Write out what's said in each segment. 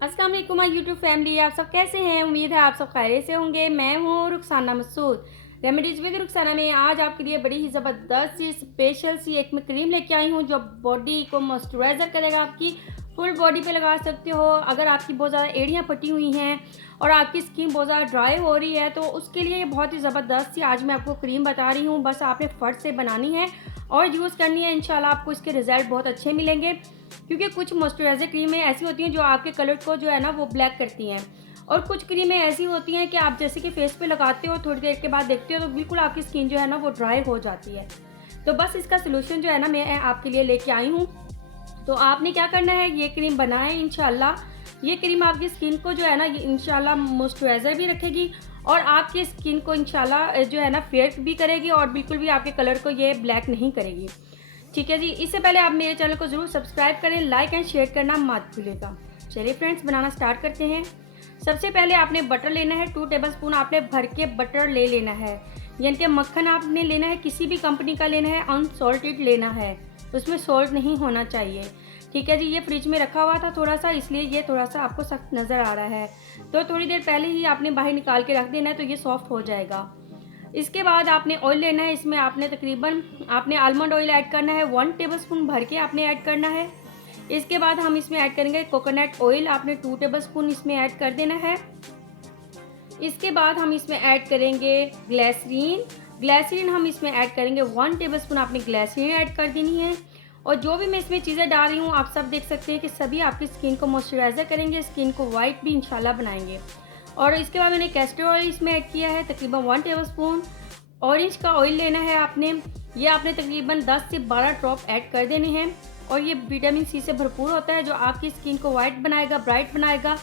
अस्सलाम वालेकुम my YouTube family, आप सब कैसे हैं। उम्मीद है आप सब खैरियत से होंगे। मैं हूँ रुखसाना मसूद, रेमेडीज विद रुखसाना में आज आपके लिए बड़ी ही ज़बरदस्त सी स्पेशल सी एक मैं क्रीम लेके आई हूँ जो बॉडी को मॉइस्चराइज़र करेगा। आपकी फुल बॉडी पे लगा सकते हो। अगर आपकी बहुत ज़्यादा एड़ियाँ फटी हुई हैं और आपकी स्किन बहुत ज़्यादा ड्राई हो रही है तो उसके लिए ये बहुत ही ज़बरदस्त सी आज मैं आपको क्रीम बता रही हूँ। बस आपने फट से बनानी है और यूज़ करनी है। इंशाल्लाह आपको इसके रिज़ल्ट बहुत अच्छे मिलेंगे, क्योंकि कुछ मॉइस्चराइज़र क्रीमें ऐसी होती हैं जो आपके कलर को जो है ना वो ब्लैक करती हैं, और कुछ क्रीमें ऐसी होती हैं कि आप जैसे कि फेस पे लगाते हो थोड़ी देर के बाद देखते हो तो बिल्कुल आपकी स्किन जो है ना वो ड्राई हो जाती है। तो बस इसका सलूशन जो है ना मैं आपके लिए लेके आई हूँ। तो आपने क्या करना है, ये क्रीम बनाएं इंशाल्लाह। ये क्रीम आपकी स्किन को जो है ना ये इंशाल्लाह मॉइस्चराइज़र भी रखेगी और आपकी स्किन को इंशाल्लाह जो है ना फेयर भी करेगी और बिल्कुल भी आपके कलर को ये ब्लैक नहीं करेगी। ठीक है जी, इससे पहले आप मेरे चैनल को ज़रूर सब्सक्राइब करें, लाइक एंड शेयर करना मत भूलिएगा। चलिए फ्रेंड्स, बनाना स्टार्ट करते हैं। सबसे पहले आपने बटर लेना है, 2 टेबलस्पून आपने भर के बटर ले लेना है। यानी कि मक्खन आपने लेना है, किसी भी कंपनी का लेना है, अनसॉल्टेड लेना है, उसमें सॉल्ट नहीं होना चाहिए। ठीक है जी, ये फ्रिज में रखा हुआ था थोड़ा सा, इसलिए ये थोड़ा सा आपको सख्त नज़र आ रहा है। तो थोड़ी देर पहले ही आपने बाहर निकाल के रख देना है तो ये सॉफ्ट हो जाएगा। इसके बाद आपने ऑयल लेना है, इसमें आपने तकरीबन आपने आलमंड ऑयल ऐड करना है, 1 टेबलस्पून भर के आपने ऐड करना है। इसके बाद हम इसमें ऐड करेंगे कोकोनट ऑयल, आपने 2 टेबलस्पून इसमें ऐड कर देना है। इसके बाद हम इसमें ऐड करेंगे ग्लिसरीन। ग्लिसरीन हम इसमें ऐड करेंगे 1 टेबलस्पून आपने ग्लिसरीन ऐड कर देनी है। और जो भी मैं इसमें चीज़ें डाल रही हूँ आप सब देख सकते हैं कि सभी आपकी स्किन को मॉइस्चराइज़र करेंगे, स्किन को वाइट भी इंशाल्लाह बनाएंगे। और इसके बाद मैंने कैस्टर ऑयल इसमें ऐड किया है तकरीबन 1 टेबलस्पून। ऑरेंज का ऑयल लेना है आपने, ये आपने तकरीबन 10 से 12 ड्रॉप ऐड कर देने हैं। और ये विटामिन सी से भरपूर होता है जो आपकी स्किन को वाइट बनाएगा, ब्राइट बनाएगा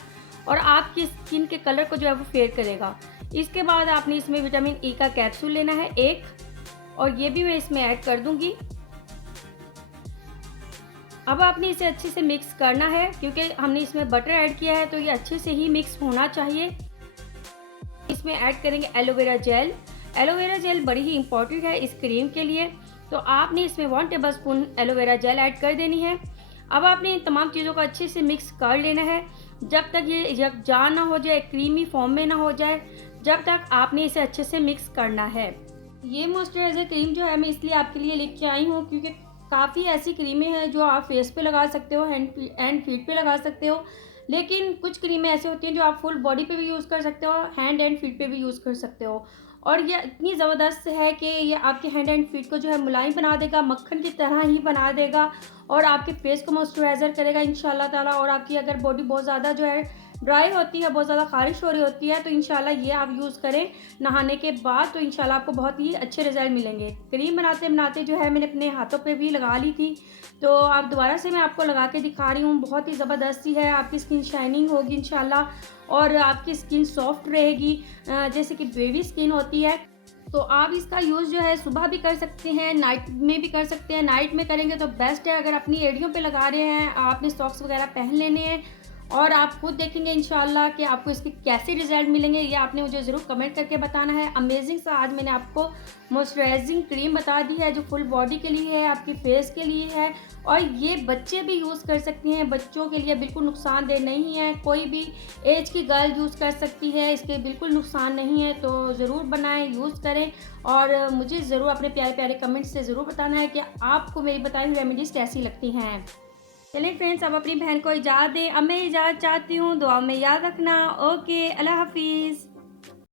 और आपकी स्किन के कलर को जो है वो फेयर करेगा। इसके बाद आपने इसमें विटामिन ई का कैप्सूल लेना है 1, और ये भी मैं इसमें ऐड कर दूंगी। अब आपने इसे अच्छे से मिक्स करना है, क्योंकि हमने इसमें बटर ऐड किया है तो ये अच्छे से ही मिक्स होना चाहिए। इसमें ऐड करेंगे एलोवेरा जेल। एलोवेरा जेल बड़ी ही इंपॉर्टेंट है इस क्रीम के लिए, तो आपने इसमें 1 टेबलस्पून एलोवेरा जेल ऐड कर देनी है। अब आपने इन तमाम चीज़ों को अच्छे से मिक्स कर लेना है जब तक ये यकजान ना हो जाए, क्रीमी फॉर्म में ना हो जाए, जब तक आपने इसे अच्छे से मिक्स करना है। ये मॉइस्चराइज़र क्रीम जो है मैं इसलिए आपके लिए लेके आई हूँ क्योंकि काफ़ी ऐसी क्रीमें हैं जो आप फेस पे लगा सकते हो, हैंड फीट पे लगा सकते हो, लेकिन कुछ क्रीमें ऐसी होती हैं जो आप फुल बॉडी पे भी यूज़ कर सकते हो, हैंड एंड फीट पे भी यूज़ कर सकते हो। और ये इतनी ज़बरदस्त है कि ये आपके हैंड एंड फीट को जो है मुलायम बना देगा, मक्खन की तरह ही बना देगा और आपके फेस को मॉइस्चराइज़र करेगा इंशाल्लाह ताला। और आपकी अगर बॉडी बहुत ज़्यादा जो है ड्राई होती है, बहुत ज़्यादा ख़ारिश हो रही होती है, तो इंशाल्लाह ये आप यूज़ करें नहाने के बाद, तो इंशाल्लाह आपको बहुत ही अच्छे रिज़ल्ट मिलेंगे। क्रीम बनाते बनाते जो है मैंने अपने हाथों पे भी लगा ली थी, तो अब दोबारा से मैं आपको लगा के दिखा रही हूँ। बहुत ही ज़बरदस्त सी है, आपकी स्किन शाइनिंग होगी इंशाल्लाह और आपकी स्किन सॉफ्ट रहेगी जैसे कि बेबी स्किन होती है। तो आप इसका यूज़ जो है सुबह भी कर सकते हैं, नाइट में भी कर सकते हैं। नाइट में करेंगे तो बेस्ट है। अगर अपनी एड़ियों पे लगा रहे हैं, आपने सॉक्स वगैरह पहन लेने हैं और आप खुद देखेंगे इंशाल्लाह कि आपको इसके कैसे रिजल्ट मिलेंगे, ये आपने मुझे ज़रूर कमेंट करके बताना है। अमेजिंग सा आज मैंने आपको मॉइस्चराइजिंग क्रीम बता दी है जो फुल बॉडी के लिए है, आपकी फेस के लिए है, और ये बच्चे भी यूज़ कर सकती हैं। बच्चों के लिए बिल्कुल नुकसानदेह नहीं है, कोई भी एज की गर्ल यूज़ कर सकती है, इसके बिल्कुल नुकसान नहीं है। तो ज़रूर बनाएं, यूज़ करें और मुझे ज़रूर अपने प्यारे प्यारे कमेंट्स से ज़रूर बताना है कि आपको मेरी बताई हुई रेमेडीज़ कैसी लगती हैं। चलिए फ्रेंड्स, अब अपनी बहन को इजाज़त दें। अब मैं इजाज़त चाहती हूँ, दुआ में याद रखना। ओके, अल्लाह हाफिज़।